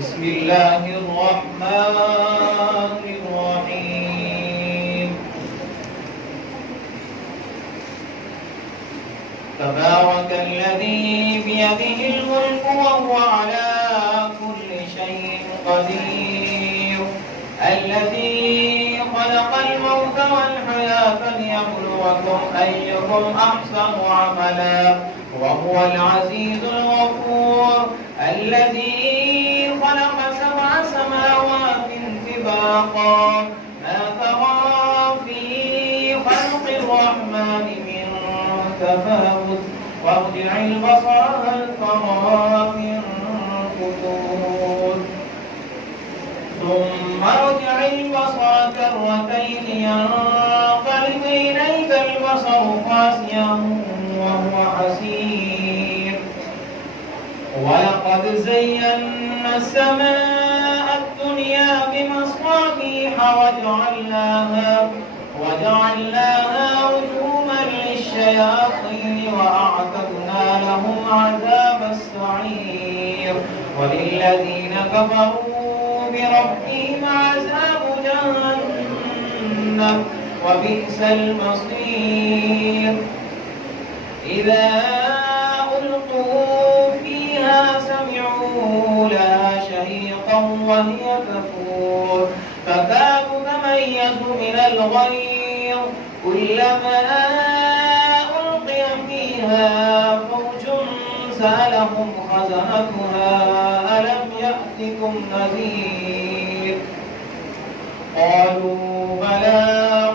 بسم الله الرحمن الرحيم. تبارك الذي بيده الملك وهو على كل شيء قدير. الذي خلق الموت والحياة ليبلوكم أيكم أحسن عملا وهو العزيز الغفور. الذي خلق 7 سماوات طباقا ما ترى في خلق الرحمن من تفاوت وارجع البصر هل ترى من فتور ثم ارجع البصر كرتين ينقلب إليك البصر خاسئا وهو حسير. ولقد زينا السماء الدنيا بمصابيح وجعلناها رجوما للشياطين وأعتدنا لهم عذاب السعير. وللذين كفروا بربهم عذاب جهنم وبئس المصير. إذا ألقوا فيها سمعوا لها شهيقا وهي تفور تكاد تميز من الغيظ كلما ألقي فيها فوج سألهم خزنتها ألم يأتكم نذير قالوا بلى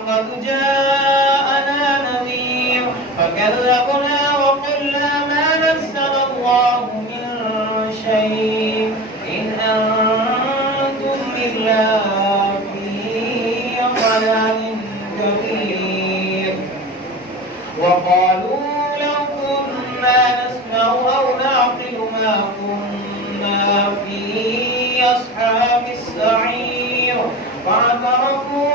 قد جاءنا نذير فكذبنا وقلنا ما نزل الله من شيء إن أنتم إلا في ضلال كبير. وقالوا لو كنا نسمع أو نعقل ما كنا في أصحاب السعير فاعترفوا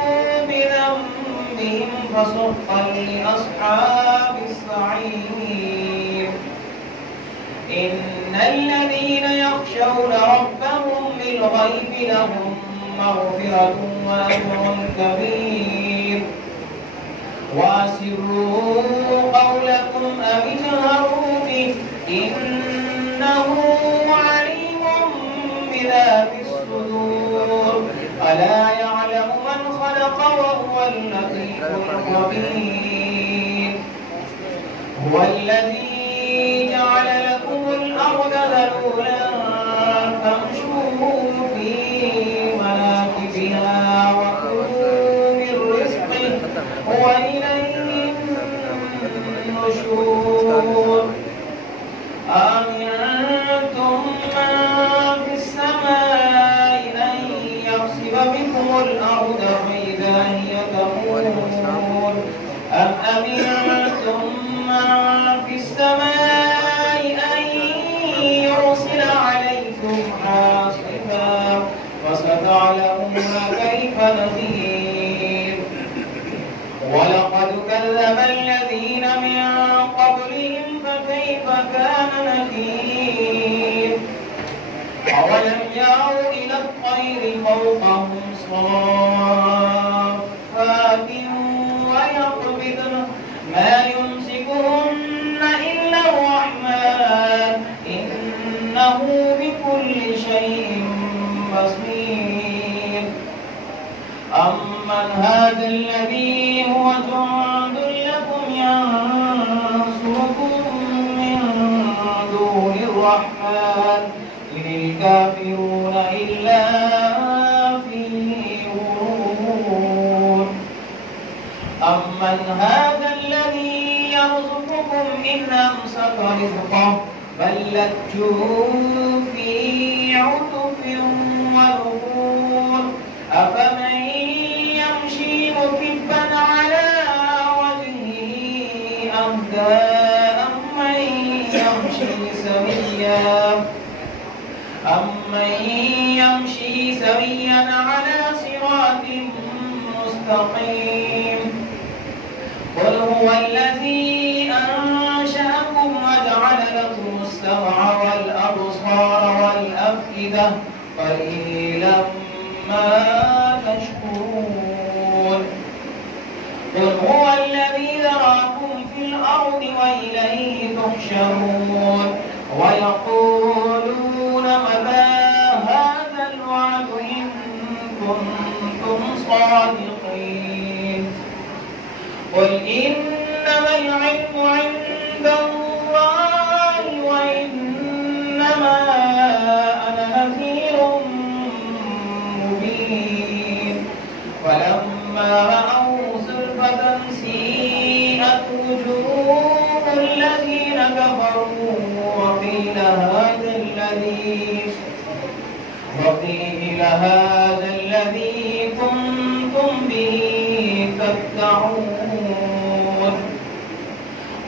بذنبهم فسحقا لأصحاب السعير. إن الذين يخشون ربهم بالغيب لهم مغفرة وأجر كبير. وأسروا قولكم أو اجهروا به إنه عليم بذات الصدور. ألا يعلم من خلق وهو اللطيف الخبير. هو الذي جعل لكم الأرض ذلولا فامشوا في مناكبها وكلوا من رزقه وإليه النشور. أأمنتم من في السماء أن يخسف بكم الأرض فإذا هي تمور أم أمنتم من في السماء أن يرسل عليكم حاصبا فستعلمون كيف نذير. ولقد كذب الذين من قبلهم فكيف كان نذير. أولم يروا إلى الطير فوقهم صافات ويقبضن ما يمسكهن إلا الرحمن إنه بكل شيء بصير. أمن هذا الذي هو جند لكم ينصركم من دون الرحمن إن الكافرون إلا في غرور. أمن هذا الذي يرزقكم إن أمسك رزقه بل لجوا في عتب ونفور. أفمن يمشي مكبا على وجهه أهدى أمن يمشي سويا على صراط مستقيم. قل هو الذي أنشأكم وجعل لكم السمع والأبصار والأفئدة قليلا ما تشكرون قل هو الذي ذراكم في الأرض وإليه تحشرون ويقولون متى هذا الوعد إن كنتم صادقين قل إنما العلم عند الله وإنما أنا نذير مبين فلما رأوا زلفة سيئت وجوه الذين كفروا وقيل هذا الذي كنتم به تدعون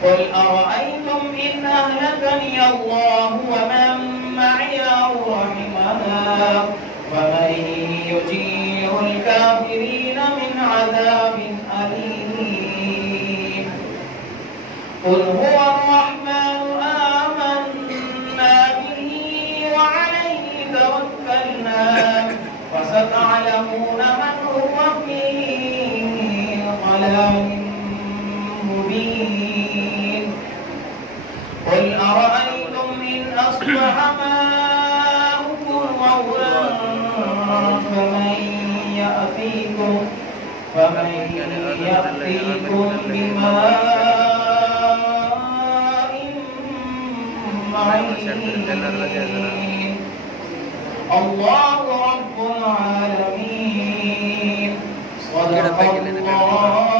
قل أرأيتم إن أهلكني الله ومن معي أو رحمنا فمن يجير الكافرين من عذاب أليم قل هو الرحمن آمنا به وعليه توكلنا فستعلمون من هو في ضلال مبين قل أرأيتم إن أصبح ماؤكم غورا فمن يأتيكم بماء معين الله رب العالمين صدق الله